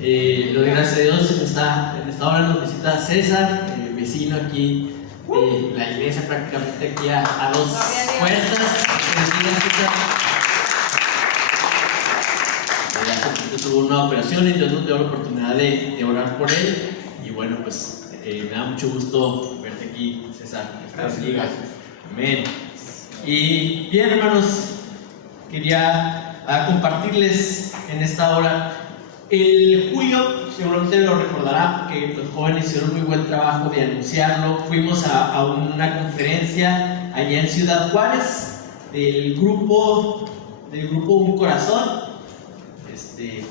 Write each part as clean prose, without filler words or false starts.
Le doy gracias a Dios. En esta hora nos visita César, vecino aquí de la iglesia, prácticamente aquí a dos puertas. Hace poquito tuvo una operación y Dios nos dio la oportunidad de orar por él. Y bueno, pues me da mucho gusto verte aquí, César. Gracias. Amén. Y bien, hermanos, quería compartirles en esta hora. El julio, seguramente lo recordará, que los jóvenes hicieron muy buen trabajo de anunciarlo. Fuimos a una conferencia allá en Ciudad Juárez del grupo Un Corazón.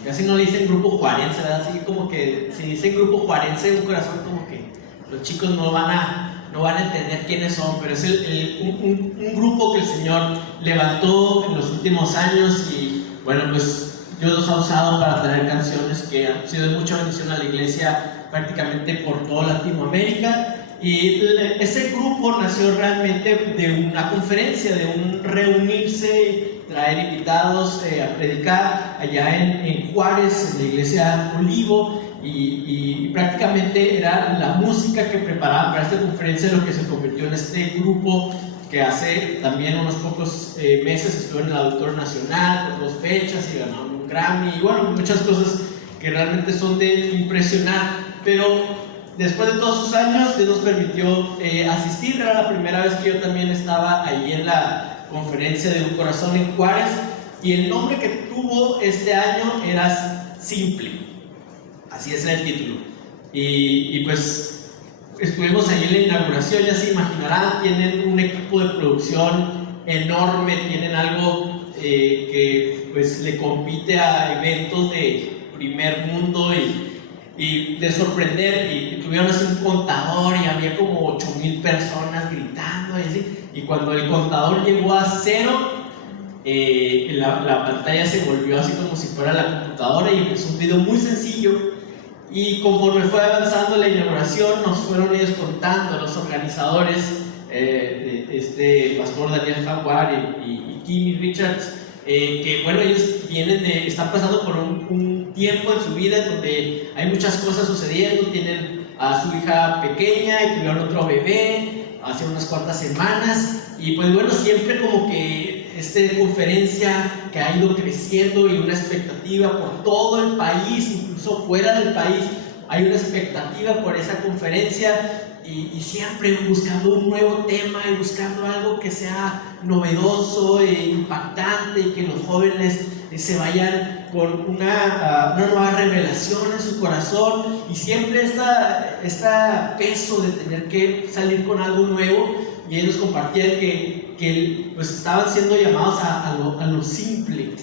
Casi no le dicen grupo juarense, ¿verdad? Así como que si dicen grupo juarense, Un Corazón, como que los chicos no van a entender quiénes son, pero es un grupo que el Señor levantó en los últimos años y bueno, pues Dios los ha usado para traer canciones que han sido de mucha bendición a la iglesia prácticamente por toda Latinoamérica. Y ese grupo nació realmente de una conferencia, de un reunirse, traer invitados a predicar allá en Juárez, en la iglesia Olivo, y prácticamente era la música que preparaban para esta conferencia lo que se convirtió en este grupo que hace también unos pocos meses estuvo en el Auditorio Nacional con 2 fechas y ganó un Grammy y bueno, muchas cosas que realmente son de impresionar. Pero después de todos sus años Dios nos permitió asistir. Era la primera vez que yo también estaba ahí en la conferencia de Un Corazón en Juárez, y el nombre que tuvo este año era Simple, así es el título. Y pues estuvimos ahí en la inauguración, ya se imaginarán, tienen un equipo de producción enorme, tienen algo que pues le compite a eventos de primer mundo y de sorprender, y tuvieron así un contador y había como 8,000 personas gritando y así, y cuando el contador llegó a 0, la pantalla se volvió así como si fuera la computadora y empezó un video muy sencillo. Y conforme fue avanzando la inauguración, nos fueron ellos contando, los organizadores, pastor Daniel Jaguar y Kimmy Richards, que bueno, ellos están pasando por un tiempo en su vida donde hay muchas cosas sucediendo. Tienen a su hija pequeña y tuvieron otro bebé hace unas cuantas semanas, y pues bueno, siempre como que esta conferencia que ha ido creciendo y una expectativa por todo el país, incluso fuera del país hay una expectativa por esa conferencia, y siempre buscando un nuevo tema y buscando algo que sea novedoso e impactante, y que los jóvenes se vayan con una nueva revelación en su corazón, y siempre este peso de tener que salir con algo nuevo. Y ellos compartían que pues estaban siendo llamados a lo simple.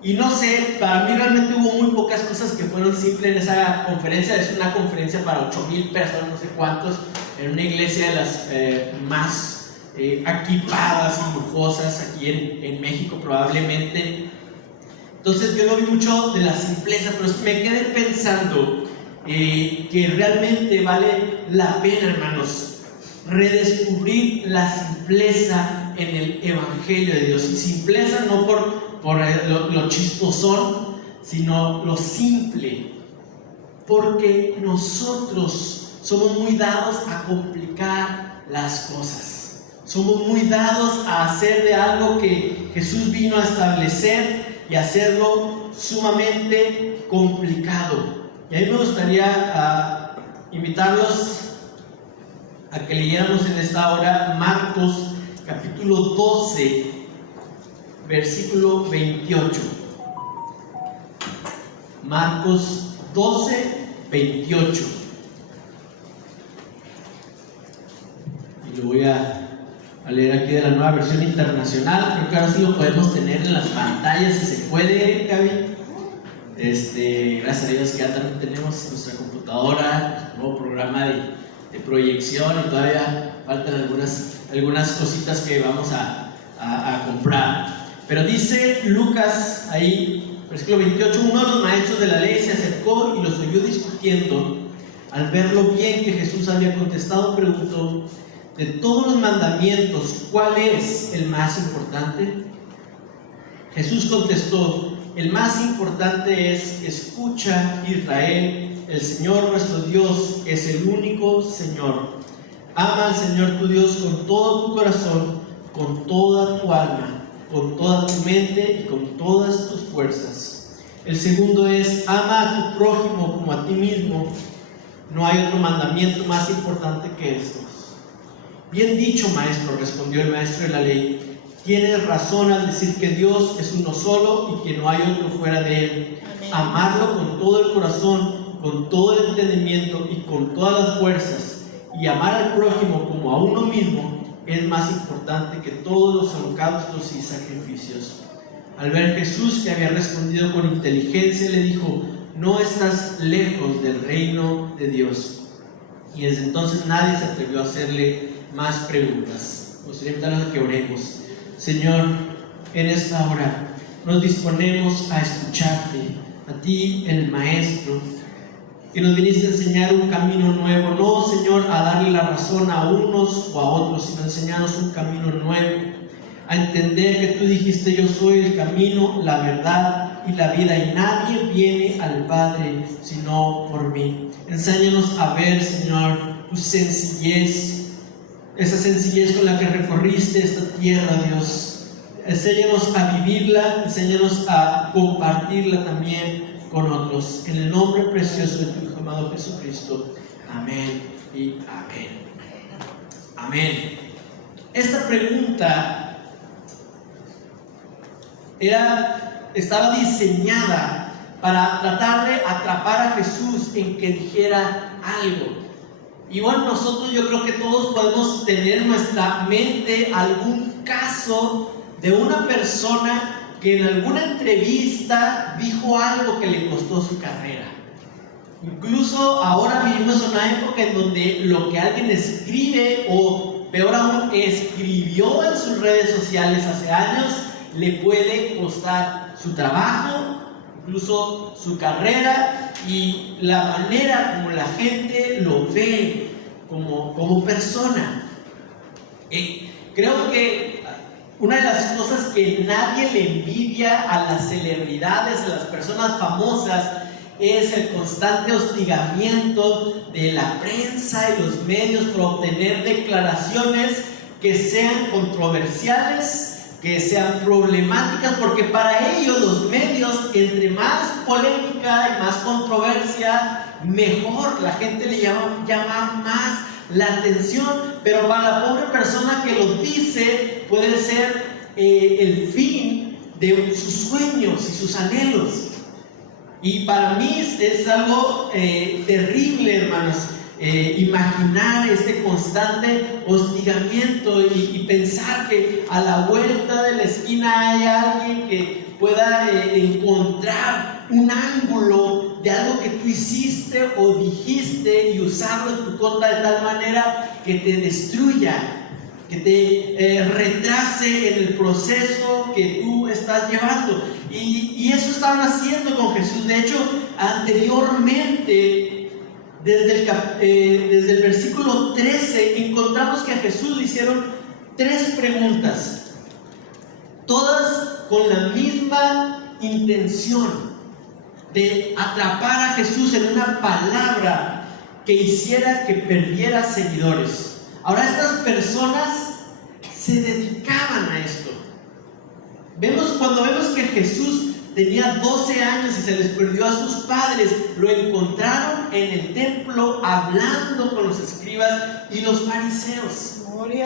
Y no sé, para mí realmente hubo muy pocas cosas que fueron simples en esa conferencia. Es una conferencia para 8,000 personas, no sé cuántos, en una iglesia de las más equipadas y lujosas aquí en México probablemente. Entonces yo no vi mucho de la simpleza, pero me quedé pensando que realmente vale la pena, hermanos, redescubrir la simpleza en el Evangelio de Dios. Y simpleza no por lo chistosón, sino lo simple, porque nosotros somos muy dados a complicar las cosas, somos muy dados a hacer de algo que Jesús vino a establecer y hacerlo sumamente complicado. Y a mí me gustaría invitarlos a que leyéramos en esta hora Marcos capítulo 12, versículo 28. Marcos 12, 28. Y lo voy a leer aquí de la Nueva Versión Internacional. Creo que ahora sí lo podemos tener en las pantallas, si se puede, Gaby. Gracias a Dios que ya también tenemos nuestra computadora, nuevo programa de proyección, y todavía faltan algunas cositas que vamos a comprar. Pero dice Lucas ahí, versículo 28, uno de los maestros de la ley se acercó y los oyó discutiendo. Al ver lo bien que Jesús había contestado, preguntó: de todos los mandamientos, ¿cuál es el más importante? Jesús contestó: el más importante es: escucha, Israel, el Señor nuestro Dios es el único Señor. Ama al Señor tu Dios con todo tu corazón, con toda tu alma, con toda tu mente y con todas tus fuerzas. El segundo es: ama a tu prójimo como a ti mismo. No hay otro mandamiento más importante que estos. Bien dicho, maestro, respondió el maestro de la ley. Tienes razón al decir que Dios es uno solo y que no hay otro fuera de Él. Amén. Amarlo con todo el corazón, con todo el entendimiento y con todas las fuerzas, y amar al prójimo como a uno mismo, es más importante que todos los holocaustos y sacrificios. Al ver Jesús que había respondido con inteligencia, le dijo: no estás lejos del reino de Dios. Y desde entonces nadie se atrevió a hacerle más preguntas. Nos invitamos a que oremos. Señor, en esta hora nos disponemos a escucharte, a ti, el Maestro, que nos viniste a enseñar un camino nuevo. No, Señor, a darle la razón a unos o a otros, sino a enseñarnos un camino nuevo, a entender que tú dijiste: yo soy el camino, la verdad y la vida, y nadie viene al Padre sino por mí. Enséñanos a ver, Señor, tu sencillez, esa sencillez con la que recorriste esta tierra, Dios. Enséñanos a vivirla, enséñanos a compartirla también con otros. En el nombre precioso de tu Hijo amado Jesucristo. Amén y amén. Amén. Esta pregunta estaba diseñada para tratar de atrapar a Jesús en que dijera algo. Y bueno, nosotros, yo creo que todos podemos tener en nuestra mente algún caso de una persona que en alguna entrevista dijo algo que le costó su carrera. Incluso ahora vivimos en una época en donde lo que alguien escribe, o peor aún, escribió en sus redes sociales hace años, le puede costar su trabajo, incluso su carrera, y la manera como la gente lo ve como persona. Creo que una de las cosas que nadie le envidia a las celebridades, a las personas famosas, es el constante hostigamiento de la prensa y los medios por obtener declaraciones que sean controversiales, que sean problemáticas, porque para ellos los medios, entre más polémica y más controversia, mejor. La gente le llama más la atención, pero para la pobre persona que lo dice puede ser el fin de sus sueños y sus anhelos. Y para mí es algo terrible, hermanos, imaginar este constante hostigamiento y pensar que a la vuelta de la esquina hay alguien que pueda encontrar un ángulo de algo que tú hiciste o dijiste y usarlo en tu contra de tal manera que te destruya, que te retrase en el proceso que tú estás llevando. Y eso estaban haciendo con Jesús. De hecho, anteriormente, desde el versículo 13, encontramos que a Jesús le hicieron 3 preguntas, todas con la misma intención de atrapar a Jesús en una palabra que hiciera que perdiera seguidores. Ahora, estas personas se dedicaban a esto. Cuando vemos que Jesús tenía 12 años y se les perdió a sus padres, lo encontraron en el templo hablando con los escribas y los fariseos.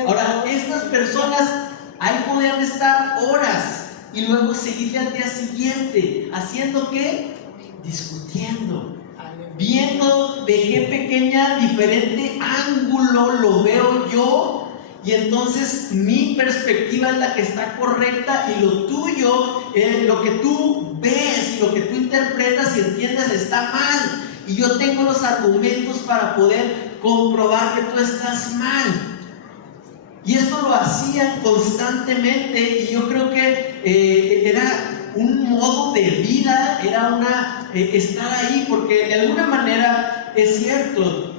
Ahora, estas personas ahí podían estar horas y luego seguirle al día siguiente, ¿haciendo qué? Discutiendo, viendo de qué pequeña diferente ángulo lo veo yo, y entonces mi perspectiva es la que está correcta y lo tuyo, lo que tú ves y lo que tú interpretas y entiendes está mal, y yo tengo los argumentos para poder comprobar que tú estás mal. Y esto lo hacían constantemente, y yo creo que era un modo de vida, era estar ahí, porque de alguna manera es cierto,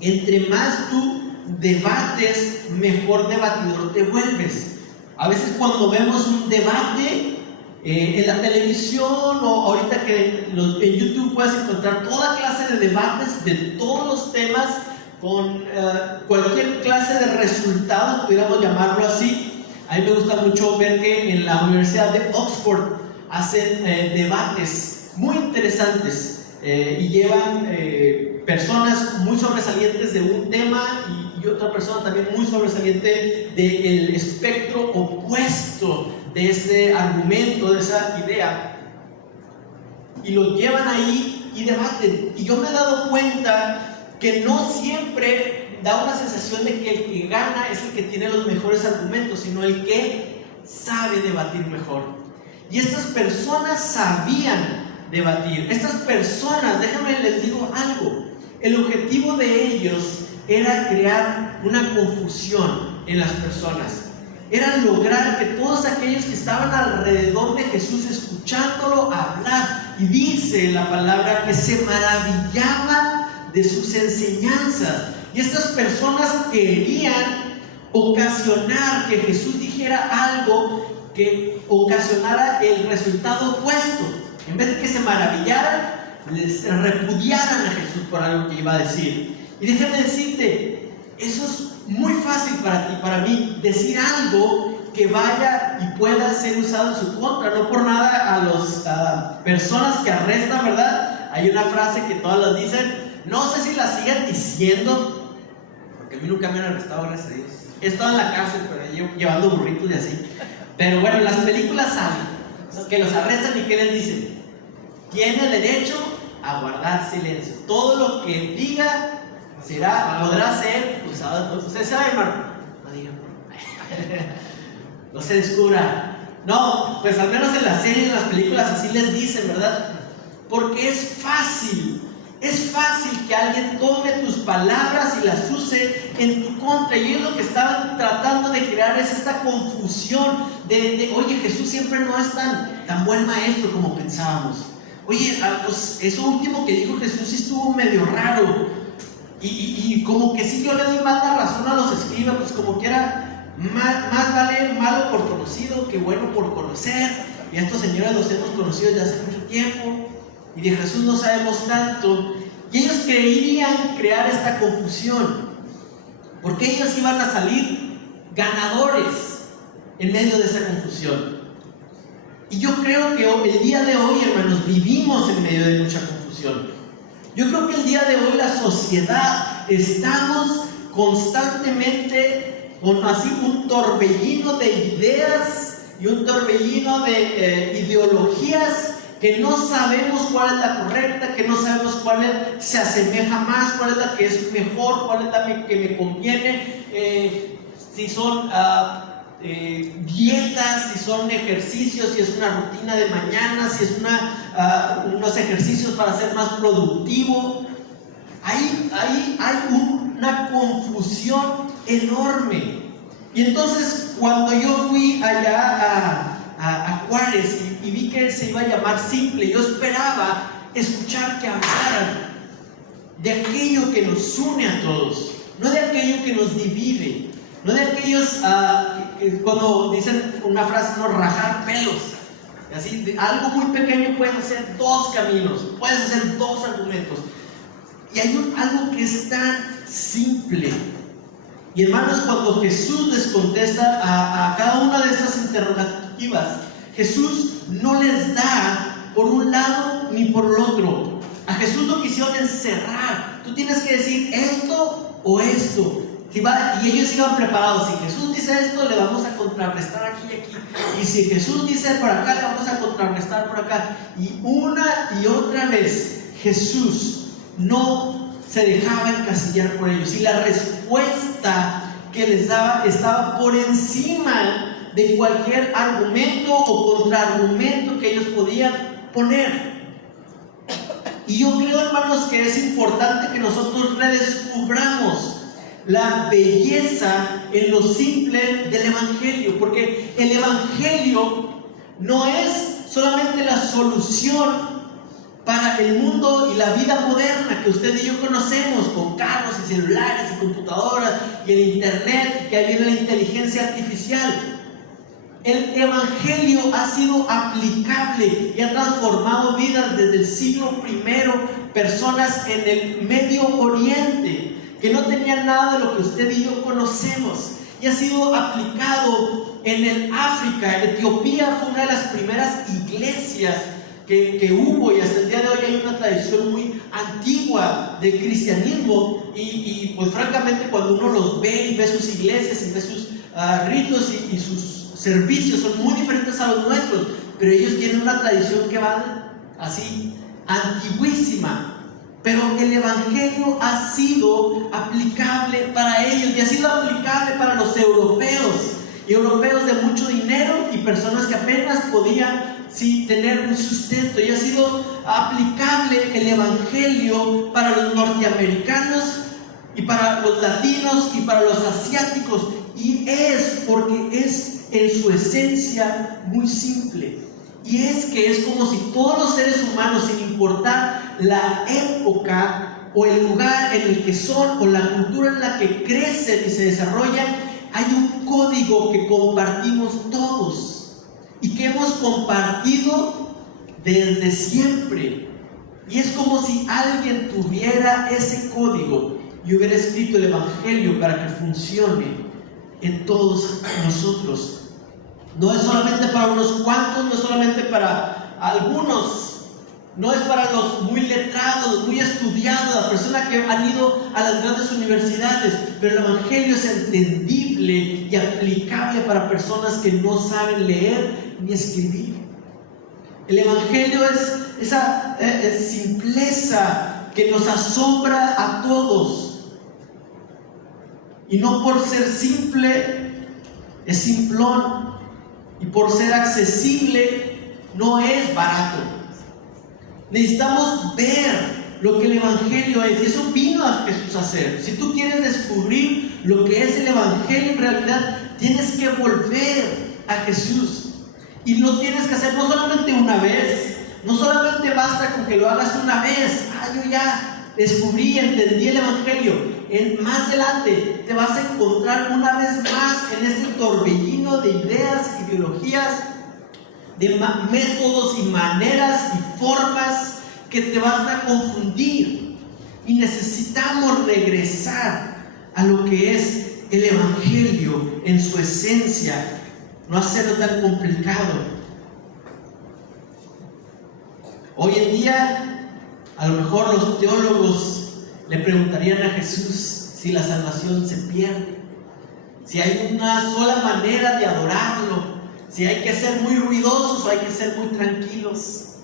entre más tú debates, mejor debatidor te vuelves. A veces cuando vemos un debate, En la televisión o ahorita que en YouTube puedes encontrar toda clase de debates de todos los temas con cualquier clase de resultado, pudiéramos llamarlo así. A mí me gusta mucho ver que en la Universidad de Oxford hacen debates muy interesantes y llevan personas muy sobresalientes de un tema y otra persona también muy sobresaliente del espectro opuesto de ese argumento, de esa idea, y lo llevan ahí y debaten. Y yo me he dado cuenta que no siempre da una sensación de que el que gana es el que tiene los mejores argumentos, sino el que sabe debatir mejor. Y estas personas sabían debatir. Estas personas, déjenme les digo algo, el objetivo de ellos era crear una confusión en las personas. Era lograr que todos aquellos que estaban alrededor de Jesús escuchándolo hablar, y dice la palabra que se maravillaban de sus enseñanzas. Y estas personas querían ocasionar que Jesús dijera algo que ocasionara el resultado opuesto. En vez de que se maravillaran, les repudiaran a Jesús por algo que iba a decir. Y déjame decirte, eso es muy fácil para ti, para mí, decir algo que vaya y pueda ser usado en su contra. No por nada a las personas que arrestan, ¿verdad? Hay una frase que todas las dicen, no sé si la sigan diciendo, porque a mí nunca me han arrestado, gracias a Dios. He estado en la cárcel, pero llevando burritos y así. Pero bueno, las películas saben que los arrestan y ¿qué les dicen? Tiene derecho a guardar silencio. Todo lo que diga podrá ser usado. Usted sabe, hermano. No digan. No se descubra. No, pues al menos en las series, en las películas así les dicen, ¿verdad? Porque es fácil que alguien tome tus palabras y las use en tu contra. Y ellos lo que estaban tratando de crear es esta confusión de oye, Jesús siempre no es tan buen maestro como pensábamos. Oye, pues eso último que dijo Jesús sí estuvo medio raro. Y como que si yo le doy más la razón a los escribas, pues como quiera, más vale malo por conocido que bueno por conocer. Y a estos señores los hemos conocido desde hace mucho tiempo. Y de Jesús no sabemos tanto. Y ellos querían crear esta confusión, porque ellos iban a salir ganadores en medio de esa confusión. Y yo creo que el día de hoy, hermanos, vivimos en medio de mucha confusión. Yo creo que el día de hoy la sociedad estamos constantemente con así un torbellino de ideas y un torbellino de ideologías que no sabemos cuál es la correcta, que no sabemos cuál se asemeja más, cuál es la que es mejor, cuál es la que me conviene, si son dietas, si son ejercicios, si es una rutina de mañana, si es unos ejercicios para ser más productivo. Ahí hay una confusión enorme. Y entonces cuando yo fui allá a Juárez y vi que se iba a llamar Simple, yo esperaba escuchar que hablaran de aquello que nos une a todos, no de aquello que nos divide, no de aquellos cuando dicen una frase, no, rajar pelos, así, algo muy pequeño puedes hacer dos caminos, puedes hacer dos argumentos, y hay algo que es tan simple. Y hermanos, cuando Jesús les contesta a cada una de esas interrogativas, Jesús no les da por un lado ni por el otro. A Jesús lo quisieron encerrar. Tú tienes que decir esto o esto. Y ellos iban preparados. Si Jesús dice esto, le vamos a contrarrestar aquí y aquí. Y si Jesús dice por acá, le vamos a contrarrestar por acá. Y una y otra vez Jesús no se dejaba encasillar por ellos, y la respuesta que les daba estaba por encima de cualquier argumento o contraargumento que ellos podían poner. Y yo creo, hermanos, que es importante que nosotros redescubramos la belleza en lo simple del Evangelio, porque el Evangelio no es solamente la solución para el mundo y la vida moderna que usted y yo conocemos, con carros y celulares y computadoras y el internet, y que ahí viene la inteligencia artificial. El Evangelio ha sido aplicable y ha transformado vidas desde el siglo I. Personas en el Medio Oriente que no tenían nada de lo que usted y yo conocemos, y ha sido aplicado en el África. Etiopía fue una de las primeras iglesias que hubo, y hasta el día de hoy hay una tradición muy antigua de cristianismo, y pues francamente cuando uno los ve y ve sus iglesias y ve sus ritos y sus servicios son muy diferentes a los nuestros, pero ellos tienen una tradición que va así antiguísima. Pero el Evangelio ha sido aplicable para ellos, y ha sido aplicable para los europeos, y europeos de mucho dinero y personas que apenas podían tener un sustento. Y ha sido aplicable el Evangelio para los norteamericanos y para los latinos y para los asiáticos, y es porque es en su esencia muy simple. Y es que es como si todos los seres humanos, sin importar la época o el lugar en el que son o la cultura en la que crecen y se desarrollan, hay un código que compartimos todos y que hemos compartido desde siempre. Y es como si alguien tuviera ese código y hubiera escrito el Evangelio para que funcione en todos nosotros. No es solamente para unos cuantos, no es solamente para algunos, no es para los muy letrados, muy estudiados, las personas que han ido a las grandes universidades, pero el Evangelio es entendible y aplicable para personas que no saben leer ni escribir. El Evangelio es esa simpleza que nos asombra a todos, y no por ser simple es simplón, y por ser accesible no es barato. Necesitamos ver lo que el Evangelio es, y eso vino a Jesús a hacer. Si tú quieres descubrir lo que es el Evangelio en realidad, tienes que volver a Jesús, y lo tienes que hacer no solamente una vez. No solamente basta con que lo hagas una vez. Yo ya descubrí, entendí el Evangelio. Más adelante te vas a encontrar una vez más en este torbellino de ideas, ideologías, de métodos y maneras y formas que te van a confundir. Y necesitamos regresar a lo que es el Evangelio en su esencia, no hacerlo tan complicado. Hoy en día, a lo mejor los teólogos le preguntarían a Jesús si la salvación se pierde, si hay una sola manera de adorarlo, si hay que ser muy ruidosos o hay que ser muy tranquilos,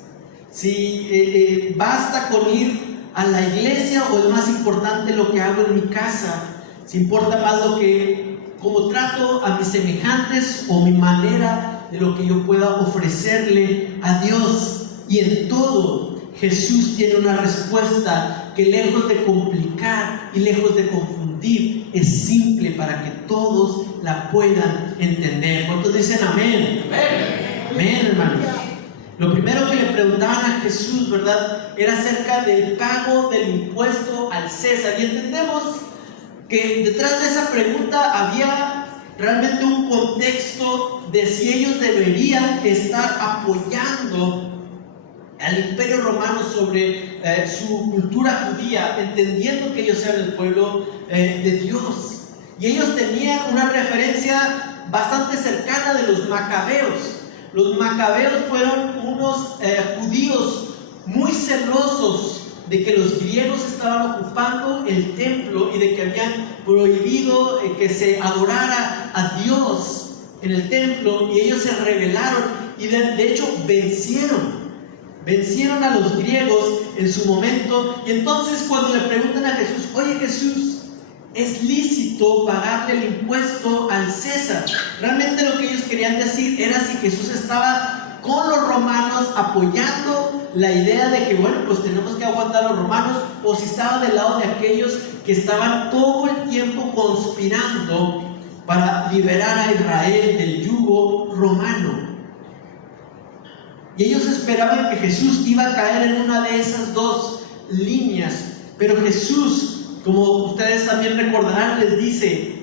si basta con ir a la iglesia o es más importante lo que hago en mi casa, si importa más lo que, cómo trato a mis semejantes o mi manera de lo que yo pueda ofrecerle a Dios. Y en todo Jesús tiene una respuesta que, lejos de complicar y lejos de confundir, es simple para que todos la puedan entender. ¿Cuántos dicen amén? Amén, amén, hermanos. Lo primero que le preguntaban a Jesús, ¿verdad?, era acerca del pago del impuesto al César. Y entendemos que detrás de esa pregunta había realmente un contexto de si ellos deberían estar apoyando al Imperio Romano sobre su cultura judía, entendiendo que ellos eran el pueblo de Dios. Y ellos tenían una referencia bastante cercana de los macabeos. Los macabeos fueron unos judíos muy celosos de que los griegos estaban ocupando el templo y de que habían prohibido que se adorara a Dios en el templo, y ellos se rebelaron y de hecho vencieron a los griegos en su momento. Y entonces cuando le preguntan a Jesús: oye Jesús, ¿es lícito pagarle el impuesto al César? Realmente lo que ellos querían decir era si Jesús estaba con los romanos apoyando la idea de que, bueno, pues tenemos que aguantar a los romanos, o si estaba del lado de aquellos que estaban todo el tiempo conspirando para liberar a Israel del yugo romano. Y ellos esperaban que Jesús iba a caer en una de esas dos líneas, pero Jesús, como ustedes también recordarán, les dice: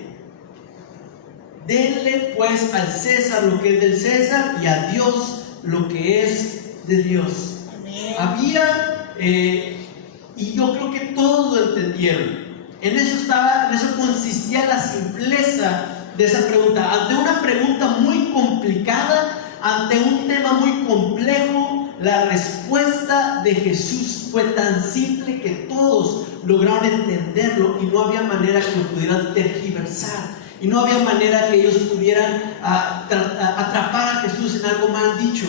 denle pues al César lo que es del César y a Dios lo que es de Dios. Amén. Había, y yo creo que todos lo entendieron. En eso consistía la simpleza de esa pregunta. Ante una pregunta muy complicada, ante un tema muy complejo, la respuesta de Jesús fue tan simple que todos lograron entenderlo y no había manera que lo pudieran tergiversar y no había manera que ellos pudieran atrapar a Jesús en algo mal dicho,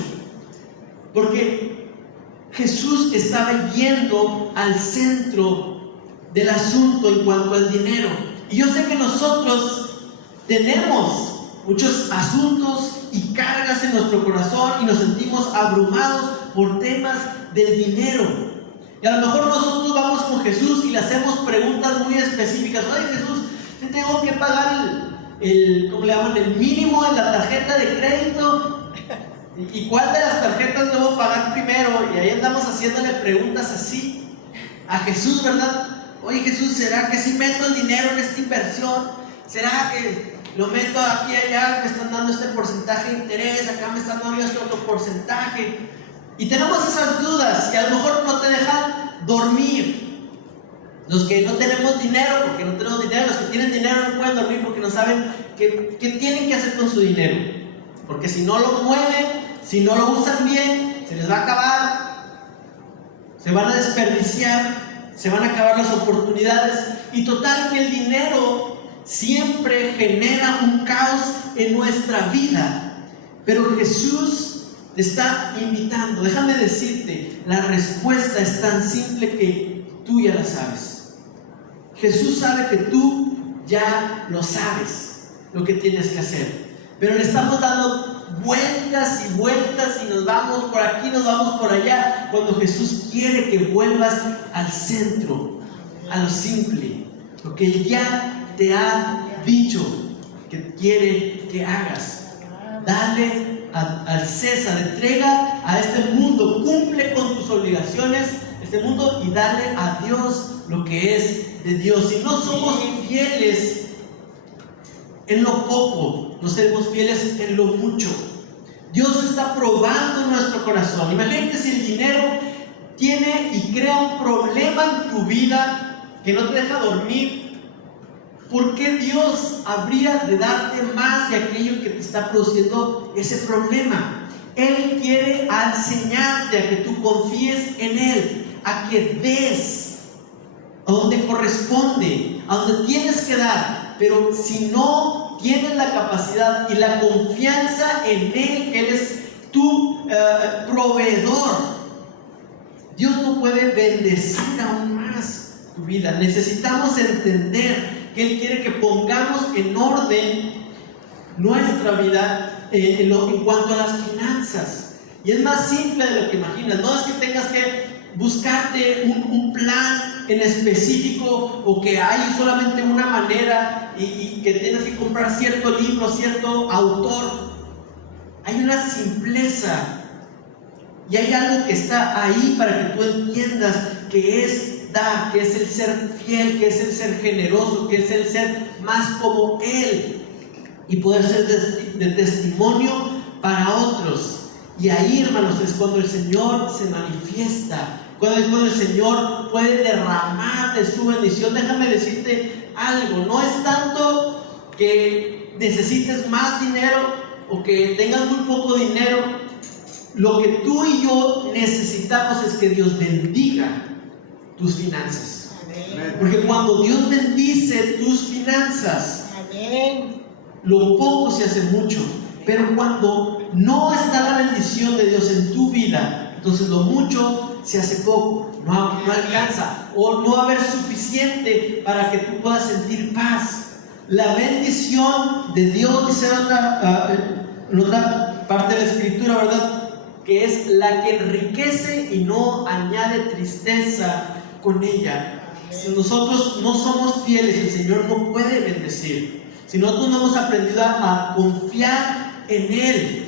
porque Jesús estaba yendo al centro del asunto en cuanto al dinero. Y yo sé que nosotros tenemos muchos asuntos y cargas en nuestro corazón y nos sentimos abrumados por temas del dinero. Y a lo mejor nosotros vamos con Jesús y le hacemos preguntas muy específicas. Oye, Jesús, ¿te tengo que pagar ¿cómo le llaman? El mínimo de la tarjeta de crédito? ¿Y cuál de las tarjetas debo pagar primero? Y ahí andamos haciéndole preguntas así a Jesús, ¿verdad? Oye, Jesús, ¿será que si meto el dinero en esta inversión? ¿Será que lo meto aquí y allá? Me están dando este porcentaje de interés, acá me están dando este otro porcentaje. Y tenemos esas dudas que a lo mejor no te dejan dormir. Los que no tenemos dinero, porque no tenemos dinero, los que tienen dinero no pueden dormir porque no saben qué tienen que hacer con su dinero. Porque si no lo mueven, si no lo usan bien, se les va a acabar, se van a desperdiciar, se van a acabar las oportunidades. Y total que el dinero siempre genera un caos en nuestra vida. Pero Jesús te está invitando. Déjame decirte, la respuesta es tan simple que tú ya la sabes. Jesús sabe que tú ya lo sabes, lo que tienes que hacer. Pero le estamos dando vueltas y vueltas y nos vamos por aquí, nos vamos por allá, cuando Jesús quiere que vuelvas al centro, a lo simple, lo que Él ya te ha dicho que quiere que hagas. Dale al César, entrega a este mundo, cumple con tus obligaciones, este mundo, y dale a Dios lo que es de Dios. Si no somos fieles en lo poco, no seremos fieles en lo mucho. Dios está probando nuestro corazón. Imagínate si el dinero tiene y crea un problema en tu vida que no te deja dormir. ¿Por qué Dios habría de darte más de aquello que te está produciendo ese problema? Él quiere enseñarte a que tú confíes en Él, a que des a donde corresponde, a donde tienes que dar. Pero si no tienes la capacidad y la confianza en Él, que Él es tu proveedor, Dios no puede bendecir aún más tu vida. Necesitamos entender que Él quiere que pongamos en orden nuestra vida en cuanto a las finanzas. Y es más simple de lo que imaginas. No es que tengas que buscarte un plan en específico, o que hay solamente una manera y que tienes que comprar cierto libro, cierto autor. Hay una simpleza y hay algo que está ahí para que tú entiendas que es dar, que es el ser fiel, que es el ser generoso, que es el ser más como Él y poder ser de testimonio para otros. Y ahí, hermanos, es cuando el Señor se manifiesta, cuando el Señor puede derramar de su bendición. Déjame decirte algo, no es tanto que necesites más dinero o que tengas muy poco dinero. Lo que tú y yo necesitamos es que Dios bendiga tus finanzas. Amén. Porque cuando Dios bendice tus finanzas, amén, lo poco se hace mucho. Pero cuando no está la bendición de Dios en tu vida, entonces lo mucho se hace poco, no alcanza, o no va a haber suficiente para que tú puedas sentir paz. La bendición de Dios, dice en otra parte de la Escritura, ¿verdad?, que es la que enriquece y no añade tristeza con ella. Si nosotros no somos fieles, el Señor no puede bendecir. Si nosotros no hemos aprendido a confiar en Él,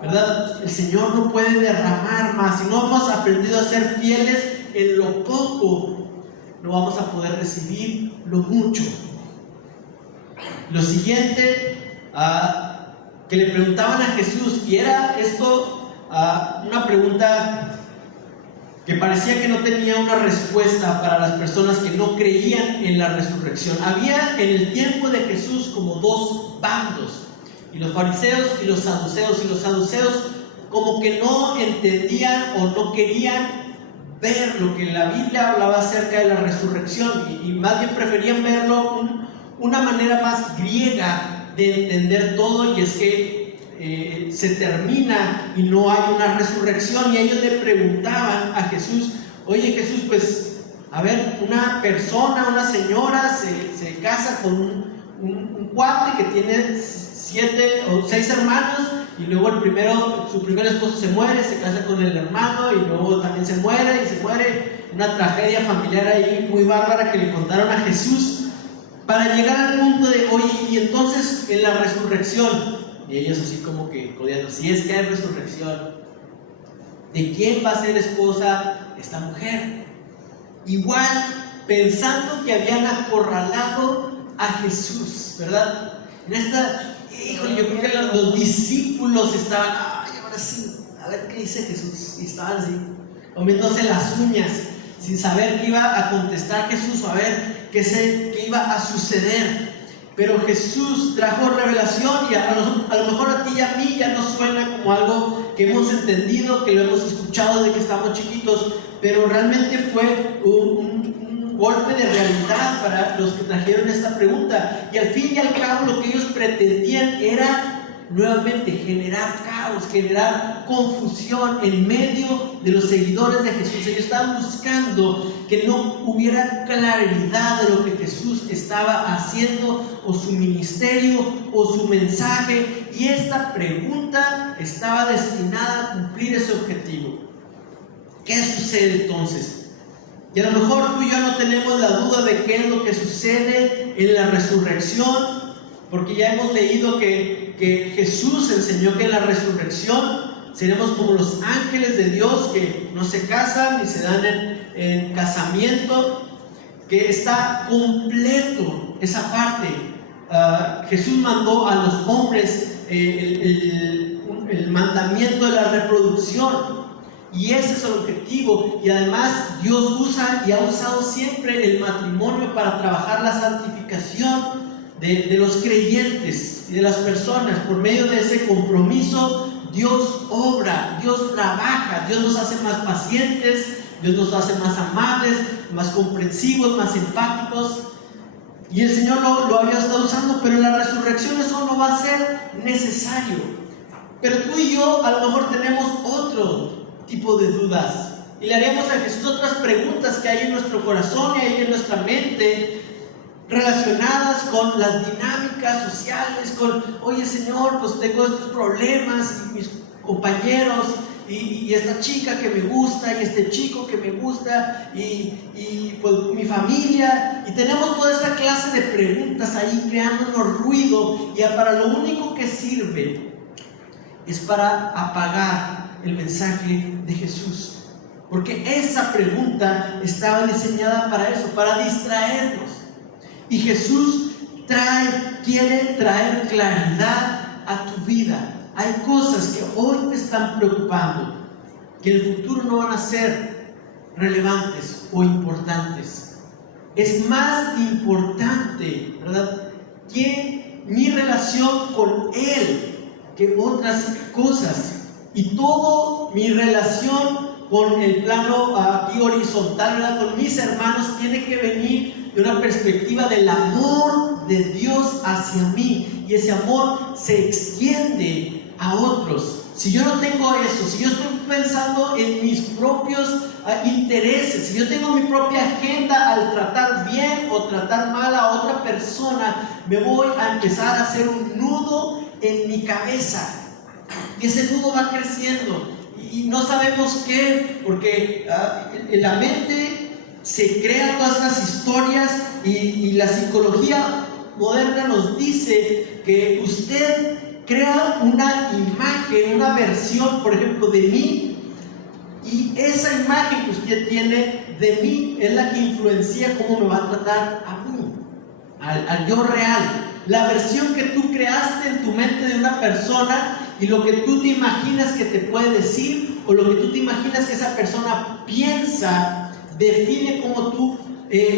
¿verdad?, el Señor no puede derramar más. Si no hemos aprendido a ser fieles en lo poco, no vamos a poder recibir lo mucho. Lo siguiente que le preguntaban a Jesús, y era esto una pregunta que parecía que no tenía una respuesta para las personas que no creían en la resurrección. Había en el tiempo de Jesús como dos bandos, y los fariseos y los saduceos, y los saduceos como que no entendían o no querían ver lo que la Biblia hablaba acerca de la resurrección, y más bien preferían verlo una manera más griega de entender todo, y es que se termina y no hay una resurrección. Y ellos le preguntaban a Jesús, oye Jesús, pues a ver, una persona, una señora se casa con un cuate que tiene 7 o 6 hermanos, y luego su primer esposo se muere, se casa con el hermano, y luego también se muere, una tragedia familiar ahí muy bárbara que le contaron a Jesús, para llegar al punto de, oye, y entonces en la resurrección, y ellos así como que codeando, si es que hay resurrección, ¿de quién va a ser esposa esta mujer? Igual, pensando que habían acorralado a Jesús, ¿verdad? Híjole, yo creo que los discípulos estaban, ahora sí, a ver qué dice Jesús, y estaban así, comiéndose las uñas, sin saber qué iba a contestar Jesús, o a ver qué iba a suceder. Pero Jesús trajo revelación, y a lo mejor a ti y a mí ya nos suena como algo que hemos entendido, que lo hemos escuchado desde que estamos chiquitos, pero realmente fue un golpe de realidad para los que trajeron esta pregunta. Y al fin y al cabo lo que ellos pretendían era nuevamente generar caos, generar confusión en medio de los seguidores de Jesús. Ellos estaban buscando que no hubiera claridad de lo que Jesús estaba haciendo, o su ministerio, o su mensaje, y esta pregunta estaba destinada a cumplir ese objetivo. ¿Qué sucede entonces? Y a lo mejor tú y yo no tenemos la duda de qué es lo que sucede en la resurrección, porque ya hemos leído que Jesús enseñó que en la resurrección seremos como los ángeles de Dios, que no se casan ni se dan en casamiento, que está completo esa parte. Jesús mandó a los hombres el mandamiento de la reproducción, y ese es el objetivo. Y además Dios usa y ha usado siempre el matrimonio para trabajar la santificación de los creyentes y de las personas. Por medio de ese compromiso Dios obra, Dios trabaja, Dios nos hace más pacientes, Dios nos hace más amables, más comprensivos, más empáticos. Y el Señor lo había estado usando, pero en la resurrección eso no va a ser necesario. Pero tú y yo a lo mejor tenemos otro tipo de dudas, y le haremos a Jesús otras preguntas que hay en nuestro corazón y hay en nuestra mente, relacionadas con las dinámicas sociales, con, oye Señor, pues tengo estos problemas, y mis compañeros, y esta chica que me gusta, y este chico que me gusta, y pues mi familia, y tenemos toda esa clase de preguntas ahí creándonos ruido, y para lo único que sirve es para apagar el mensaje de Jesús, porque esa pregunta estaba diseñada para eso, para distraernos. Y Jesús quiere traer claridad a tu vida. Hay cosas que hoy te están preocupando, que en el futuro no van a ser relevantes o importantes. Es más importante, ¿verdad?, que mi relación con Él que otras cosas. Y toda mi relación con el plano aquí horizontal, ¿verdad?, con mis hermanos, tiene que venir de una perspectiva del amor de Dios hacia mí, y ese amor se extiende a otros. Si yo no tengo eso, si yo estoy pensando en mis propios intereses, si yo tengo mi propia agenda al tratar bien o tratar mal a otra persona, me voy a empezar a hacer un nudo en mi cabeza, y ese nudo va creciendo y no sabemos qué, porque en la mente se crean todas estas historias, y la psicología moderna nos dice que usted crea una imagen, una versión, por ejemplo, de mí, y esa imagen que usted tiene de mí es la que influencia cómo me va a tratar a mí, al yo real. la versión que tú creaste en tu mente de una persona y lo que tú te imaginas que te puede decir o lo que tú te imaginas que esa persona piensa, define cómo tú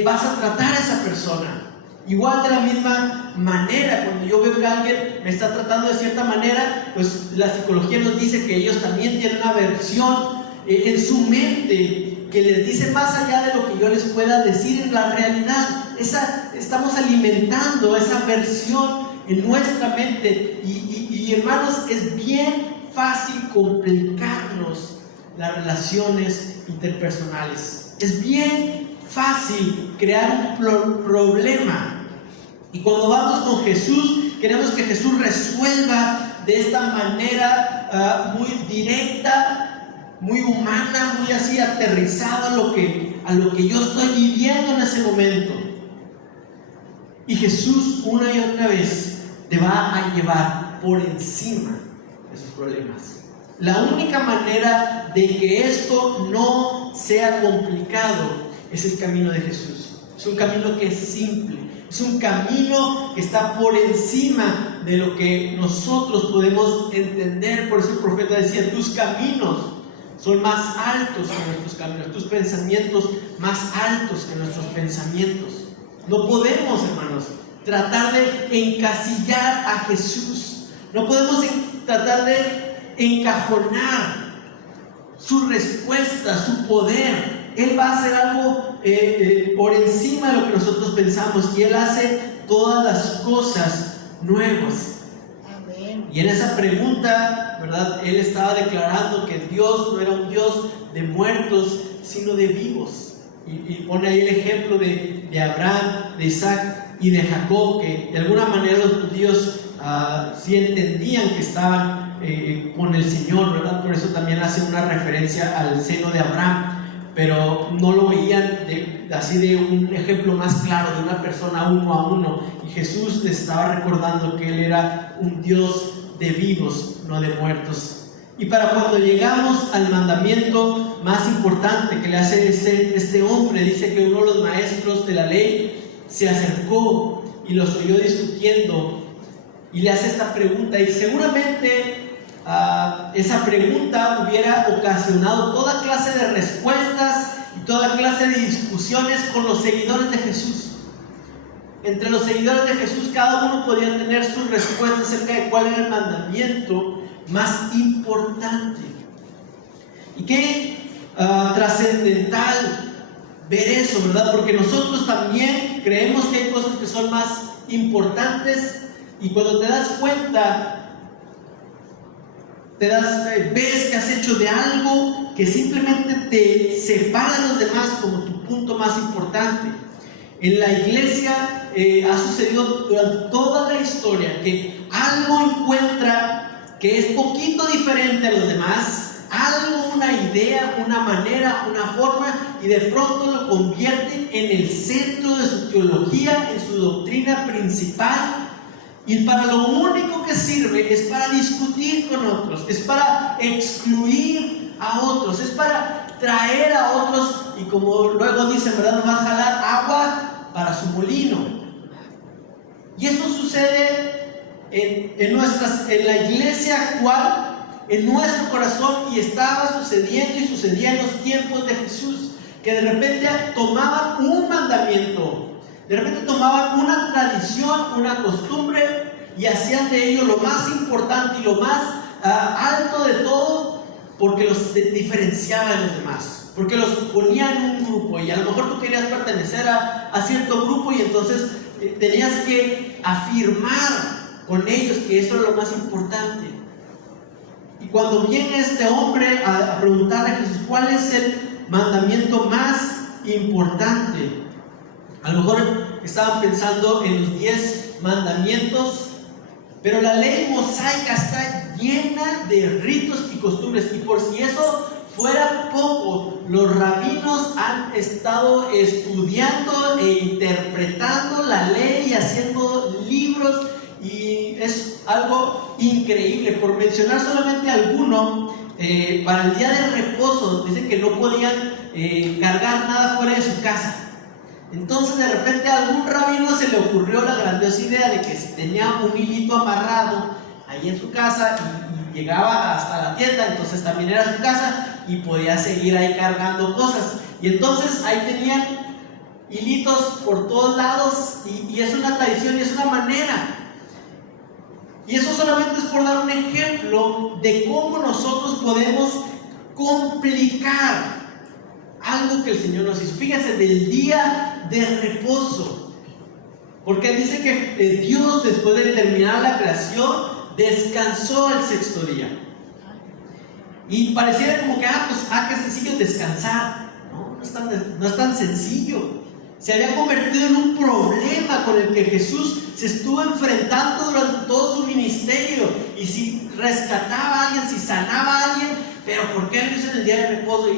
vas a tratar a esa persona. Igual de la misma manera, cuando yo veo que alguien me está tratando de cierta manera, pues la psicología nos dice que ellos también tienen una versión en su mente que les dice más allá de lo que yo les pueda decir en la realidad. Estamos alimentando esa versión en nuestra mente y hermanos, es bien fácil complicarnos las relaciones interpersonales. Es bien fácil crear un problema. Y cuando vamos con Jesús, queremos que Jesús resuelva de esta manera muy directa, muy humana, muy así aterrizada a lo que yo estoy viviendo en ese momento. Y Jesús una y otra vez te va a llevar por encima de esos problemas. La única manera de que esto no sea complicado es el camino de Jesús. Es un camino que es simple, es un camino que está por encima de lo que nosotros podemos entender. Por eso el profeta decía: tus caminos son más altos que nuestros caminos, tus pensamientos más altos que nuestros pensamientos. No podemos, hermanos, tratar de encasillar a Jesús. No podemos tratar de encajonar su respuesta, su poder. Él va a hacer algo por encima de lo que nosotros pensamos, y Él hace todas las cosas nuevas. Amén. Y en esa pregunta, ¿verdad?, Él estaba declarando que Dios no era un Dios de muertos, sino de vivos. Y pone ahí el ejemplo de Abraham, de Isaac y de Jacob, que de alguna manera los judíos sí entendían que estaban con el Señor, ¿verdad? Por eso también hace una referencia al seno de Abraham, pero no lo veían así de un ejemplo más claro de una persona uno a uno. Y Jesús les estaba recordando que Él era un Dios de vivos, no de muertos. Y para cuando llegamos al mandamiento más importante que le hace este hombre, dice que uno de los maestros de la ley se acercó y los oyó discutiendo y le hace esta pregunta, y seguramente esa pregunta hubiera ocasionado toda clase de respuestas y toda clase de discusiones con los seguidores de Jesús. Entre los seguidores de Jesús, cada uno podía tener su respuesta acerca de cuál era el mandamiento más importante. Y qué trascendental ver eso, ¿verdad? Porque nosotros también creemos que hay cosas que son más importantes, y cuando te das cuenta, ves que has hecho de algo que simplemente te separa de los demás como tu punto más importante. En la iglesia ha sucedido durante toda la historia que algo encuentra que es poquito diferente a los demás, algo, una idea, una manera, una forma, y de pronto lo convierte en el centro de su teología, en su doctrina principal. Y para lo único que sirve es para discutir con otros, es para excluir a otros, es para traer a otros, y como luego dicen, ¿verdad?, nomás jalar agua para su molino. Y eso sucede en la iglesia actual, en nuestro corazón, y estaba sucediendo y sucedía en los tiempos de Jesús, que de repente tomaban un mandamiento, de repente tomaban una tradición, una costumbre, y hacían de ello lo más importante y lo más alto de todo, porque los diferenciaba de los demás, porque los ponían en un grupo, y a lo mejor tú querías pertenecer a cierto grupo, y entonces tenías que afirmar con ellos que eso era lo más importante. Y cuando viene este hombre a preguntarle a Jesús cuál es el mandamiento más importante, a lo mejor estaban pensando en los 10 mandamientos, pero la ley mosaica está llena de ritos y costumbres, y por si eso fuera poco, los rabinos han estado estudiando e interpretando la ley y haciendo libros, y es algo increíble. Por mencionar solamente alguno, para el día de reposo dicen que no podían cargar nada fuera de su casa. Entonces de repente a algún rabino se le ocurrió la grandiosa idea de que si tenía un hilito amarrado ahí en su casa y llegaba hasta la tienda, entonces también era su casa y podía seguir ahí cargando cosas. Y entonces ahí tenían hilitos por todos lados y es una tradición y es una manera. Y eso solamente es por dar un ejemplo de cómo nosotros podemos complicar algo que el Señor nos hizo. Fíjense, del día de reposo, porque dice que Dios, después de terminar la creación, descansó el sexto día. Y pareciera como que, qué sencillo descansar. No es tan sencillo. Se había convertido en un problema con el que Jesús se estuvo enfrentando durante todo su ministerio. Y si rescataba a alguien, si sanaba a alguien, pero ¿por qué lo hizo en el día de reposo?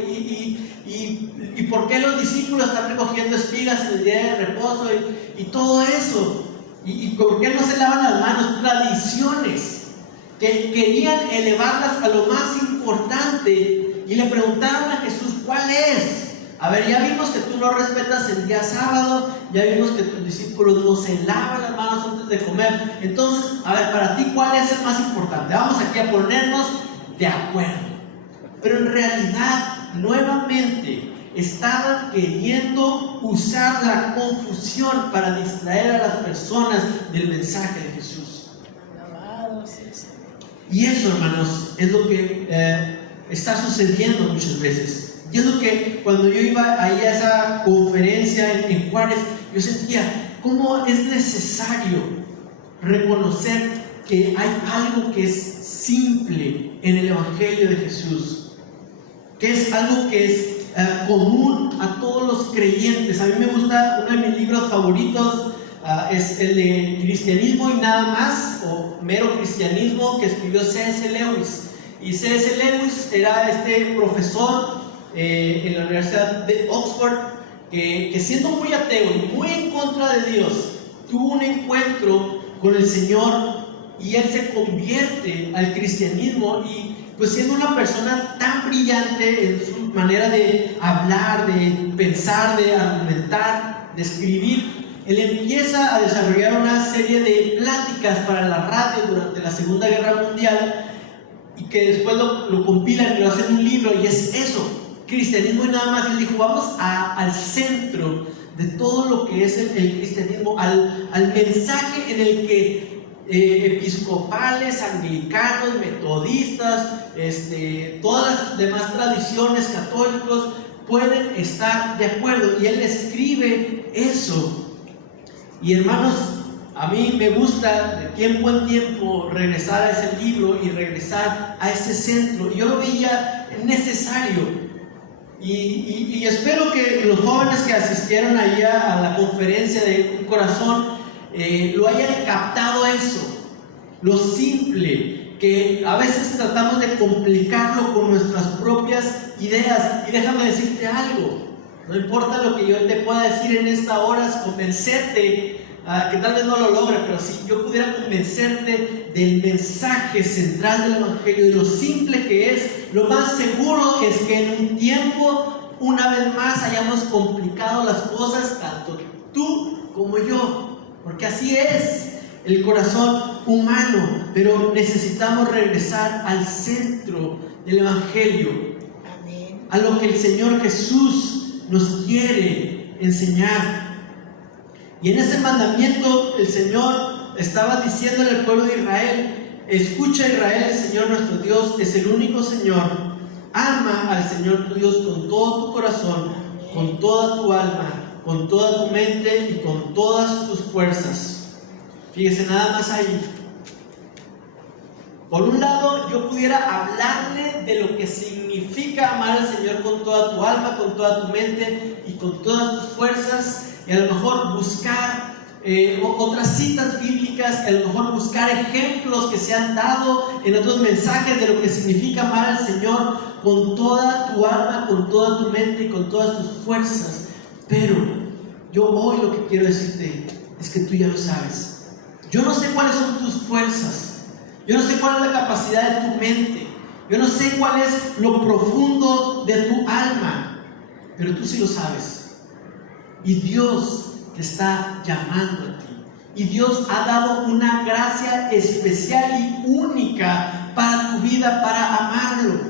¿Y por qué los discípulos están recogiendo espigas en el día de reposo? Y todo eso. ¿Y por qué no se lavan las manos? Tradiciones que querían elevarlas a lo más importante. Y le preguntaron a Jesús, ¿cuál es? A ver, ya vimos que tú no respetas el día sábado, ya vimos que tus discípulos no se lavan las manos antes de comer. Entonces, a ver, para ti, ¿cuál es el más importante? Vamos aquí a ponernos de acuerdo. Pero en realidad, nuevamente, estaban queriendo usar la confusión para distraer a las personas del mensaje de Jesús. Y eso, hermanos, es lo que está sucediendo muchas veces. Y es lo que cuando yo iba ahí a esa conferencia en Juárez, yo sentía cómo es necesario reconocer que hay algo que es simple en el Evangelio de Jesús, que es algo que es común a todos los creyentes. A mí me gusta, uno de mis libros favoritos es el de Cristianismo y nada más, o Mero Cristianismo, que escribió C.S. Lewis. Y C.S. Lewis era este profesor en la Universidad de Oxford, que siendo muy ateo y muy en contra de Dios, tuvo un encuentro con el Señor y él se convierte al cristianismo. Y pues siendo una persona tan brillante en su manera de hablar, de pensar, de argumentar, de escribir, él empieza a desarrollar una serie de pláticas para la radio durante la Segunda Guerra Mundial, y que después lo compilan y lo hacen un libro, y es eso, cristianismo y nada más. Él dijo, vamos al centro de todo lo que es el cristianismo, al mensaje en el que episcopales, anglicanos, metodistas, todas las demás tradiciones, católicos, pueden estar de acuerdo. Y él escribe eso. Y hermanos, a mí me gusta de tiempo en tiempo regresar a ese libro y regresar a ese centro. Yo lo veía necesario. Y espero que los jóvenes que asistieron allá a la conferencia de Un Corazón lo hayan captado eso, lo simple, que a veces tratamos de complicarlo con nuestras propias ideas. Y déjame decirte algo, no importa lo que yo te pueda decir en esta hora, es convencerte, que tal vez no lo logre, pero si yo pudiera convencerte del mensaje central del Evangelio, de lo simple que es, lo más seguro es que en un tiempo, una vez más, hayamos complicado las cosas, tanto tú como yo, porque así es el corazón humano. Pero necesitamos regresar al centro del Evangelio, a lo que el Señor Jesús nos quiere enseñar. Y en ese mandamiento el Señor estaba diciéndole al pueblo de Israel: escucha, Israel, el Señor nuestro Dios es el único Señor. Ama al Señor tu Dios con todo tu corazón, con toda tu alma, con toda tu mente y con todas tus fuerzas. Fíjese nada más ahí. Por un lado, yo pudiera hablarle de lo que significa amar al Señor con toda tu alma, con toda tu mente y con todas tus fuerzas, y a lo mejor buscar otras citas bíblicas, y a lo mejor buscar ejemplos que se han dado en otros mensajes de lo que significa amar al Señor con toda tu alma, con toda tu mente y con todas tus fuerzas. Pero yo hoy lo que quiero decirte es que tú ya lo sabes. Yo no sé cuáles son tus fuerzas, yo no sé cuál es la capacidad de tu mente, yo no sé cuál es lo profundo de tu alma, pero tú sí lo sabes. Y Dios te está llamando a ti. Y Dios ha dado una gracia especial y única para tu vida, para amarlo.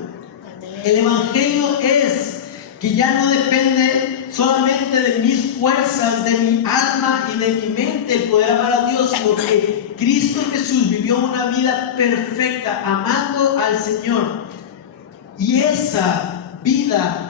El Evangelio es que ya no depende solamente de mis fuerzas, de mi alma y de mi mente el poder amar a Dios, sino que Cristo Jesús vivió una vida perfecta, amando al Señor. Y esa vida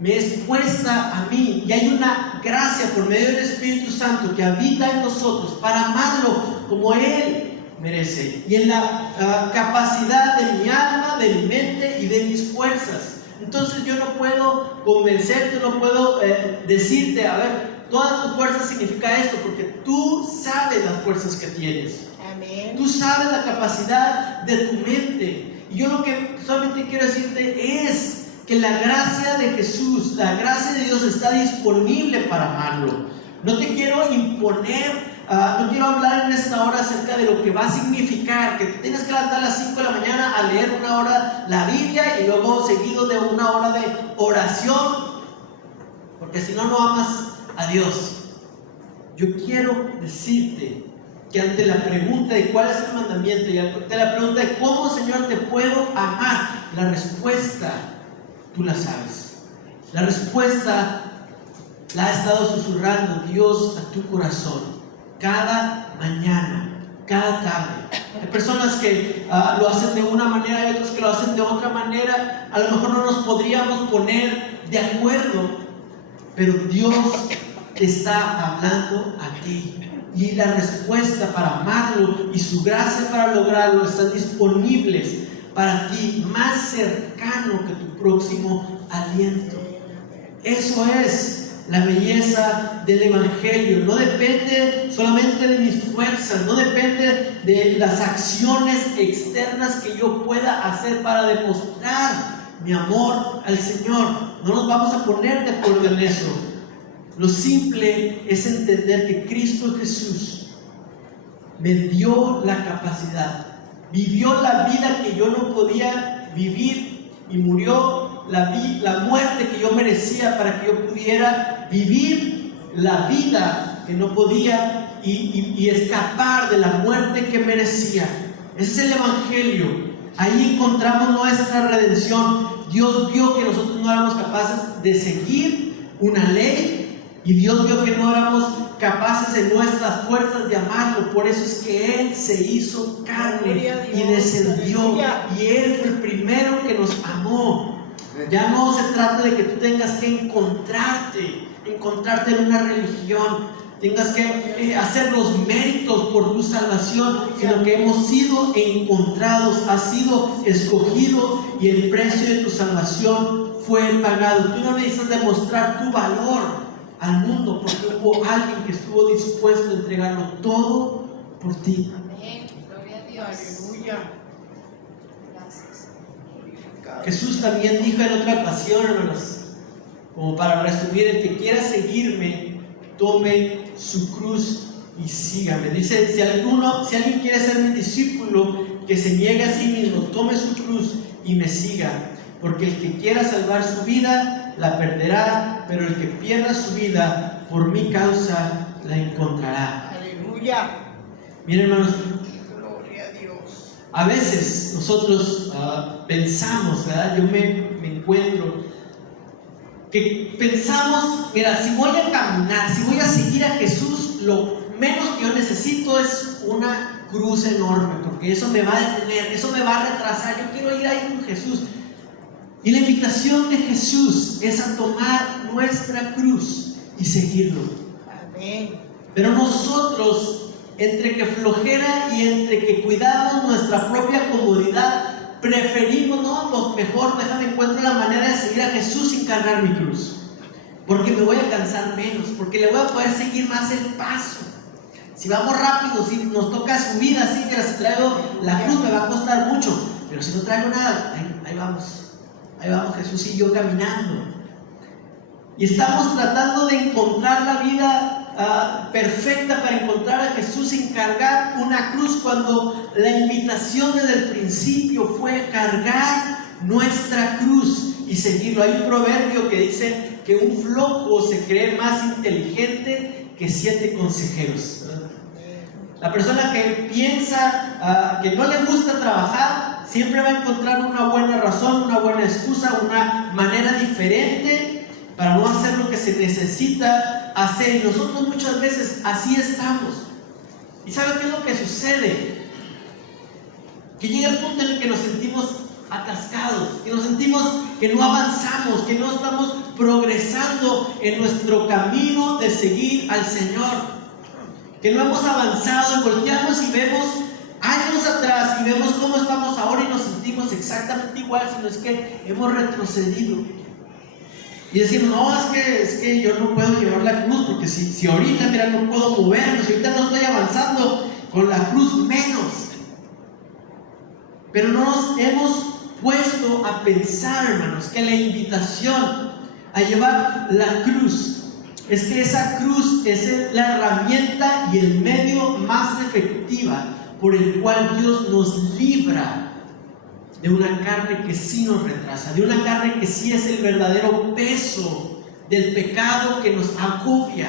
me es puesta a mí, y hay una gracia por medio del Espíritu Santo que habita en nosotros para amarlo como Él merece, y en la capacidad de mi alma, de mi mente y de mis fuerzas. Entonces yo no puedo convencerte, no puedo decirte, a ver, toda tu fuerza significa esto, porque tú sabes las fuerzas que tienes. Amén. Tú sabes la capacidad de tu mente. Y yo lo que solamente quiero decirte es que la gracia de Jesús, la gracia de Dios está disponible para amarlo. No te quiero imponer, no quiero hablar en esta hora acerca de lo que va a significar que te tengas que levantar a las 5 de la mañana a leer una hora la Biblia y luego seguido de una hora de oración, porque si no, no amas a Dios. Yo quiero decirte que ante la pregunta de cuál es el mandamiento y ante la pregunta de cómo, Señor, te puedo amar, la respuesta tú la sabes. La respuesta la ha estado susurrando Dios a tu corazón cada mañana, cada tarde. Hay personas que lo hacen de una manera y otros que lo hacen de otra manera. A lo mejor no nos podríamos poner de acuerdo, pero Dios te está hablando a ti. Y la respuesta para amarlo y su gracia para lograrlo están disponibles para ti, más cercano que tu próximo aliento. Eso es la belleza del Evangelio. No depende solamente de mis fuerzas, no depende de las acciones externas que yo pueda hacer para demostrar mi amor al Señor. No nos vamos a poner de acuerdo en eso. Lo simple es entender que Cristo Jesús me dio la capacidad, vivió la vida que yo no podía vivir y murió la muerte que yo merecía para que yo pudiera vivir la vida que no podía y escapar de la muerte que merecía. Ese es el Evangelio. Ahí encontramos nuestra redención. Dios vio que nosotros no éramos capaces de seguir una ley y Dios vio que no éramos capaces en nuestras fuerzas de amarlo. Por eso es que Él se hizo carne y descendió, y Él fue el primero que nos amó. Ya no se trata de que tú tengas que encontrarte en una religión, tengas que hacer los méritos por tu salvación, sino que hemos sido encontrados, has sido escogido y el precio de tu salvación fue pagado. Tú no necesitas demostrar tu valor al mundo, porque hubo alguien que estuvo dispuesto a entregarlo todo por ti. Amén. Gloria a Dios. Aleluya. Gracias. Jesús también dijo en otra ocasión, hermanos, como para resumir, el que quiera seguirme, tome su cruz y sígame. Dice, si alguien quiere ser mi discípulo, que se niegue a sí mismo, tome su cruz y me siga. Porque el que quiera salvar su vida, la perderá, pero el que pierda su vida por mi causa, la encontrará. Aleluya. Miren, hermanos, Gloria a Dios. a veces nosotros pensamos, ¿verdad? Yo me encuentro que pensamos, mira, si voy a caminar, si voy a seguir a Jesús, lo menos que yo necesito es una cruz enorme, porque eso me va a detener, eso me va a retrasar. Yo quiero ir ahí con Jesús. Y la invitación de Jesús es a tomar nuestra cruz y seguirlo. Amén. Pero nosotros, entre que flojera y entre que cuidamos nuestra propia comodidad, preferimos, no, pues mejor déjame encuentro la manera de seguir a Jesús sin cargar mi cruz, porque me voy a cansar menos, porque le voy a poder seguir más el paso. Si vamos rápido, si nos toca subir así, que si traigo la cruz me va a costar mucho, pero si no traigo nada, ahí vamos. Ahí vamos Jesús y yo caminando. Y estamos tratando de encontrar la vida perfecta para encontrar a Jesús sin cargar una cruz, cuando la invitación desde el principio fue cargar nuestra cruz y seguirlo. Hay un proverbio que dice que un flojo se cree más inteligente que 7 consejeros. La persona que piensa que no le gusta trabajar siempre va a encontrar una buena razón, una buena excusa, una manera diferente para no hacer lo que se necesita hacer. Y nosotros muchas veces así estamos. ¿Y sabe qué es lo que sucede? Que llega el punto en el que nos sentimos atascados, que nos sentimos que no avanzamos, que no estamos progresando en nuestro camino de seguir al Señor, que no hemos avanzado, y volteamos y vemos años atrás y vemos cómo estamos ahora y nos sentimos exactamente igual, sino es que hemos retrocedido. Y decimos, no, es que yo no puedo llevar la cruz, porque si ahorita, mira, no puedo moverme, si ahorita no estoy avanzando, con la cruz menos. Pero no nos hemos puesto a pensar, hermanos, que la invitación a llevar la cruz es que esa cruz es la herramienta y el medio más efectiva por el cual Dios nos libra de una carne que sí nos retrasa, de una carne que sí es el verdadero peso del pecado que nos agobia.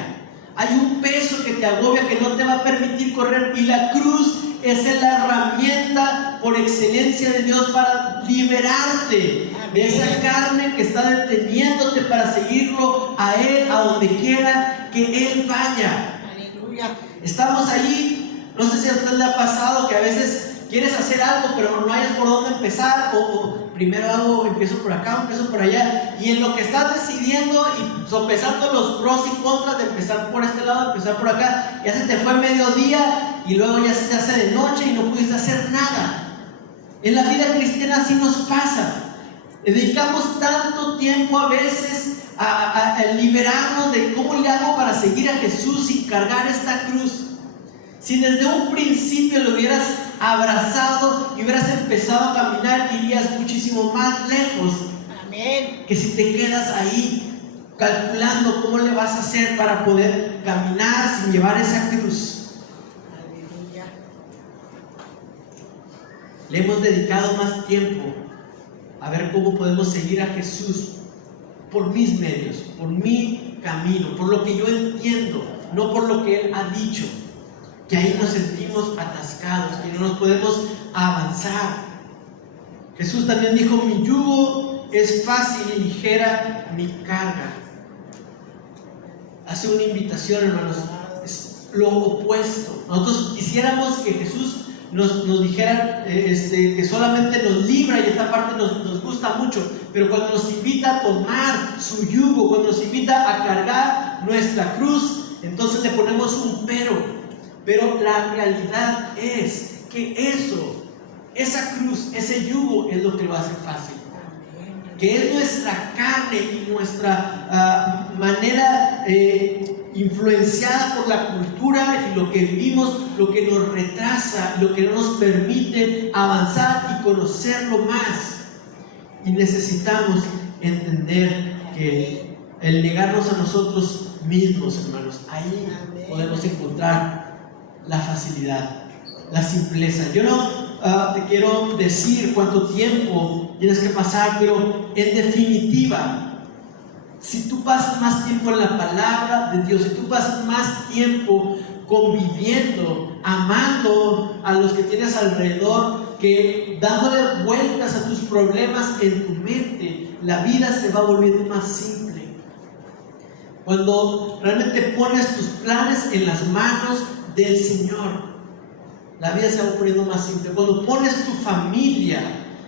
Hay un peso que te agobia, que no te va a permitir correr, y la cruz es la herramienta por excelencia de Dios para liberarte de esa carne que está deteniéndote para seguirlo a Él, a donde quiera que Él vaya. Aleluya. Estamos allí, no sé si a usted le ha pasado que a veces quieres hacer algo pero no hayas por dónde empezar, o primero empiezo por acá, empiezo por allá, y en lo que estás decidiendo y sopesando los pros y contras de empezar por este lado, empezar por acá, ya se te fue mediodía y luego ya se te hace de noche y no pudiste hacer nada. En la vida cristiana así nos pasa. Dedicamos tanto tiempo a veces a liberarnos de cómo le hago para seguir a Jesús y cargar esta cruz. Si desde un principio lo hubieras abrazado y hubieras empezado a caminar, irías muchísimo más lejos. Amén. Que si te quedas ahí calculando cómo le vas a hacer para poder caminar sin llevar esa cruz. Aleluya. Le hemos dedicado más tiempo a ver cómo podemos seguir a Jesús por mis medios, por mi camino, por lo que yo entiendo, no por lo que Él ha dicho. Que ahí nos sentimos atascados, que no nos podemos avanzar. Jesús también dijo, mi yugo es fácil y ligera mi carga. Hace una invitación, hermanos, es lo opuesto. Nosotros quisiéramos que Jesús nos dijera que solamente nos libra, y esta parte nos gusta mucho, pero cuando nos invita a tomar su yugo, cuando nos invita a cargar nuestra cruz, entonces le ponemos un pero. Pero la realidad es que esa cruz, ese yugo es lo que lo hace fácil. Que es nuestra carne y nuestra manera influenciada por la cultura y lo que vivimos, lo que nos retrasa, lo que no nos permite avanzar y conocerlo más. Y necesitamos entender que el negarnos a nosotros mismos, hermanos, ahí podemos encontrar la facilidad, la simpleza. Yo no te quiero decir cuánto tiempo tienes que pasar, pero en definitiva, si tú pasas más tiempo en la palabra de Dios, si tú pasas más tiempo conviviendo, amando a los que tienes alrededor, que dándole vueltas a tus problemas en tu mente, la vida se va volviendo más simple. Cuando realmente pones tus planes en las manos del Señor, la vida se va poniendo más simple. Cuando pones tu familia,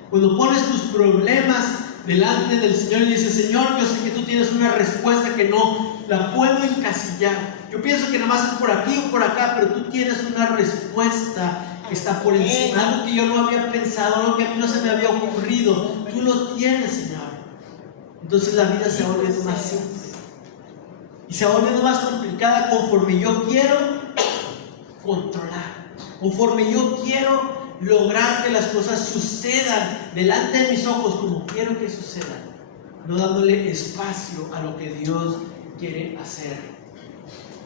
cuando pones tus problemas delante del Señor y dices, Señor, yo sé que tú tienes una respuesta que no la puedo encasillar. Yo pienso que nada más es por aquí o por acá, pero tú tienes una respuesta que está por encima, algo que yo no había pensado, algo que a mí no se me había ocurrido. Tú lo tienes, Señor. Entonces la vida se va volviendo más simple y se va volviendo más complicada conforme yo quiero controlar, conforme yo quiero lograr que las cosas sucedan delante de mis ojos como quiero que sucedan, no dándole espacio a lo que Dios quiere hacer.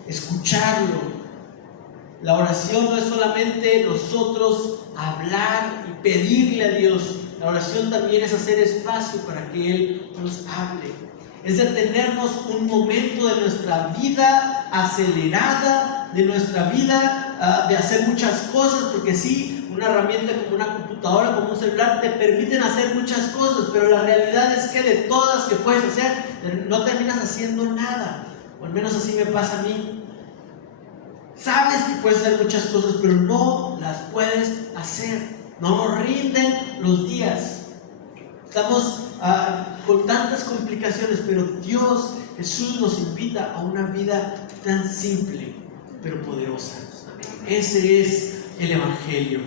Escucharlo. La oración no es solamente nosotros hablar y pedirle a Dios La oración también es hacer espacio para que Él nos hable. Es detenernos un momento de nuestra vida acelerada, de nuestra vida de hacer muchas cosas, porque sí, una herramienta como una computadora, como un celular, te permiten hacer muchas cosas, pero la realidad es que de todas que puedes hacer, no terminas haciendo nada, o al menos así me pasa a mí. Sabes que puedes hacer muchas cosas, pero no las puedes hacer, no nos rinden los días. Estamos con tantas complicaciones, pero Dios, Jesús nos invita a una vida tan simple, pero poderosa. Ese es el Evangelio.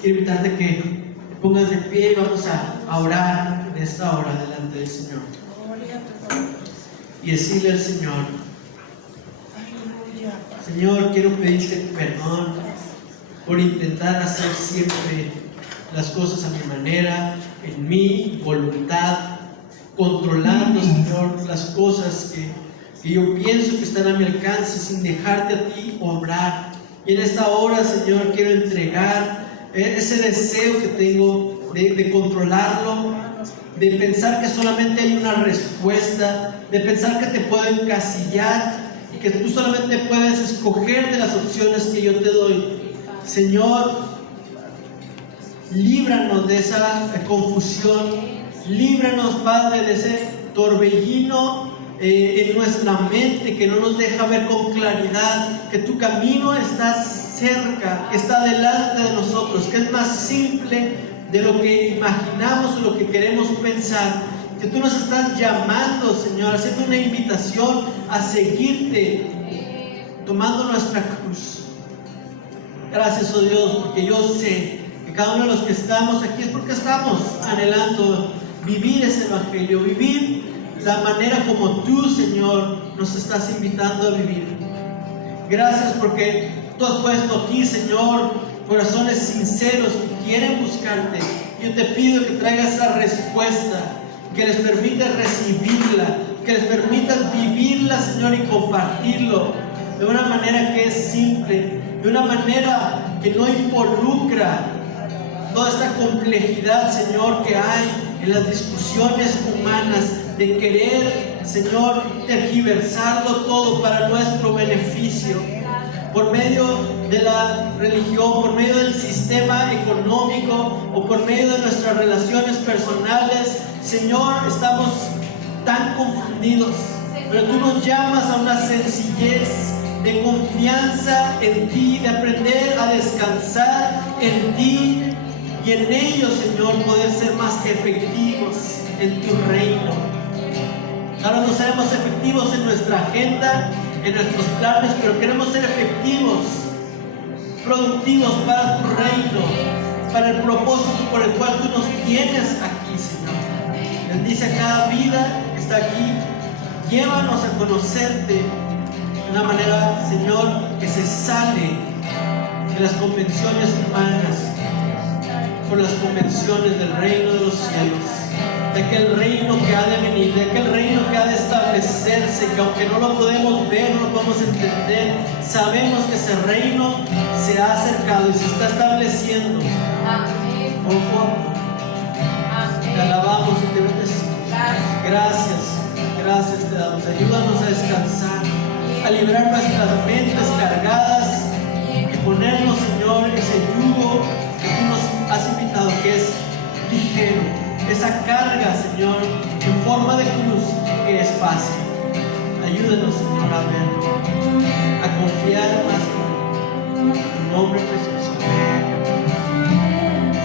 Quiero invitarte que te pongas de pie y vamos a orar en esta hora delante del Señor. Y decirle al Señor: Señor, quiero pedirte perdón por intentar hacer siempre las cosas a mi manera, en mi voluntad, controlando, Señor, las cosas que yo pienso que están a mi alcance sin dejarte a ti obrar. Y en esta hora, Señor, quiero entregar ese deseo que tengo de controlarlo, de pensar que solamente hay una respuesta, de pensar que te puedo encasillar y que tú solamente puedes escoger de las opciones que yo te doy. Señor, líbranos de esa confusión, líbranos, Padre, de ese torbellino en nuestra mente que no nos deja ver con claridad que tu camino está cerca, que está delante de nosotros, que es más simple de lo que imaginamos o lo que queremos pensar, que tú nos estás llamando, Señor, haciendo una invitación a seguirte, tomando nuestra cruz. Gracias, oh Dios, porque yo sé que cada uno de los que estamos aquí es porque estamos anhelando vivir ese Evangelio, vivir la manera como tú, Señor, nos estás invitando a vivir. Gracias porque tú has puesto aquí, Señor, corazones sinceros que quieren buscarte. Yo te pido que traigas esa respuesta, que les permitas recibirla, que les permitas vivirla, Señor, y compartirlo de una manera que es simple, de una manera que no involucra toda esta complejidad, Señor, que hay en las discusiones humanas, de querer, Señor, tergiversarlo todo para nuestro beneficio, por medio de la religión, por medio del sistema económico o por medio de nuestras relaciones personales. Señor, estamos tan confundidos, pero tú nos llamas a una sencillez de confianza en ti, de aprender a descansar en ti y en ello, Señor, poder ser más que efectivos en tu reino. Ahora no seremos efectivos en nuestra agenda, en nuestros planes, pero queremos ser efectivos, productivos para tu reino, para el propósito por el cual tú nos tienes aquí, Señor. Bendice a cada vida que está aquí. Llévanos a conocerte de una manera, Señor, que se sale de las convenciones humanas por las convenciones del reino de los cielos, de aquel reino que ha de venir, de aquel reino que ha de establecerse, que aunque no lo podemos ver, no lo podemos entender, sabemos que ese reino se ha acercado y se está estableciendo. Amén. Poco a poco. Te alabamos y te bendecimos. Gracias te damos. Ayúdanos a descansar, a librar nuestras mentes cargadas y ponernos, Señor, ese yugo que tú nos has invitado, que es ligero, esa carga, Señor, en forma de cruz, que es fácil. Ayúdanos, Señor, a verlo, a confiar más en tu nombre precioso.